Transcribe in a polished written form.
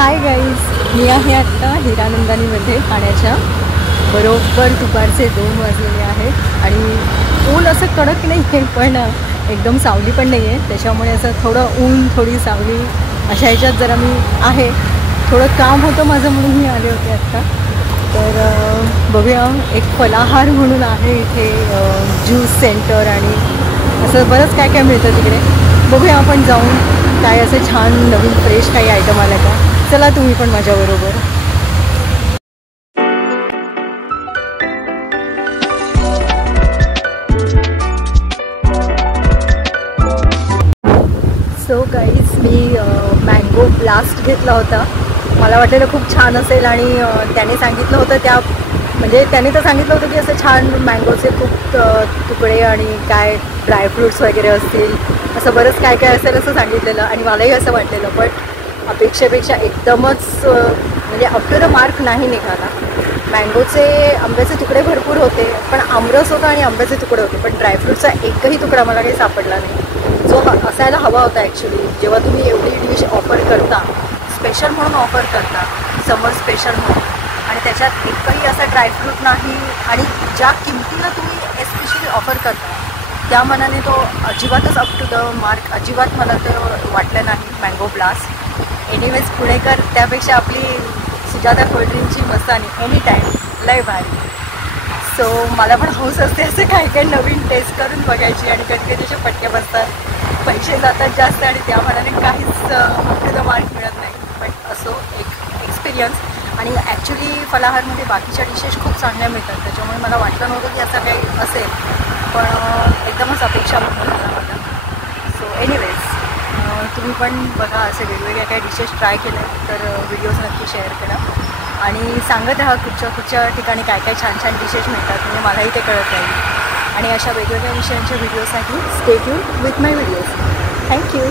Hi guys, मी आहे आत्ता हिरानंदानीमध्ये ठाण्याच्या. बरोबर दुपारचे 2 वाजलेले आहेत आणि ऊन असं कडक नाही आहे, पण एकदम सावली पण नाही आहे. त्याच्यामुळे असं थोडं ऊन थोडी सावली अशा ह्याच्यात जरा मी आहे. थोडं काम होतं माझं म्हणून मी आले होते आत्ता. तर बघूया, एक फलाहार म्हणून आहे इथे, ज्यूस सेंटर आणि असं बरंच काय काय मिळतं तिकडे. बघूया आपण जाऊन काय असं छान नवीन फ्रेश काही आयटम आला का. चला तुम्ही पण माझ्याबरोबर. सो गाईज, मी मँगो ब्लास्ट घेतला होता. मला वाटलेलं खूप छान असेल आणि त्याने सांगितलं होतं त्याने तर सांगितलं होतं की असं छान मँगोचे खूप तुकडे आणि काय ड्रायफ्रूट्स वगैरे असतील, असं बरंच काय काय असेल असं सांगितलेलं आणि मलाही असं वाटलेलं. बट अपेक्षेपेक्षा एकदमच म्हणजे अप टू द मार्क नाही निघाला. आंब्याचे तुकडे भरपूर होते, पण आमरस होता आणि आंब्याचे तुकडे होते, पण ड्रायफ्रूटचा एकही तुकडा मला काही सापडला नाही, जो असायला हवा होता ॲक्च्युली. जेव्हा तुम्ही एवढी डिश ऑफर करता, स्पेशल म्हणून ऑफर करता, समर स्पेशल म्हणून, आणि त्याच्यात एकही असा ड्रायफ्रूट नाही आणि ज्या किमतीला तुम्ही एस्पेशली ऑफर करता त्या मनाने तो अजिबातच अप टू द मार्क अजिबात मला ते वाटलं नाही मँगो ब्लास्ट. एनिवेज पुणेकर त्यापेक्षा आपली सुजाता कोल्ड्रिंकची मस्तानी एनी टाईम लय भारी. सो मला पण हौस असते असं काही काही नवीन टेस्ट करून बघायची आणि कधी कधी असे फटके बसतात, पैसे जातात जास्त आणि त्या मनाने काहीच अप टू द मार्क मिळत नाही. पण असो, एक एक्सपिरियन्स. आणि ॲक्च्युली फलाहारमध्ये बाकीच्या डिशेस खूप चांगल्या मिळतात, त्याच्यामुळे मला वाटलं नव्हतं की असं काही असेल, पण एकदमच अपेक्षा होतं मला. सो एनिवेज, तुम्ही पण बघा, असे वेगवेगळ्या काही डिशेस ट्राय केले तर व्हिडिओज नक्की शेअर करा आणि सांगत राहा कुठच्या ठिकाणी काय काय छान छान डिशेस मिळतात, म्हणजे मलाही ते कळत राहील. आणि अशा वेगवेगळ्या विषयांच्या व्हिडिओसाठी stay tune with my videos. Thank you.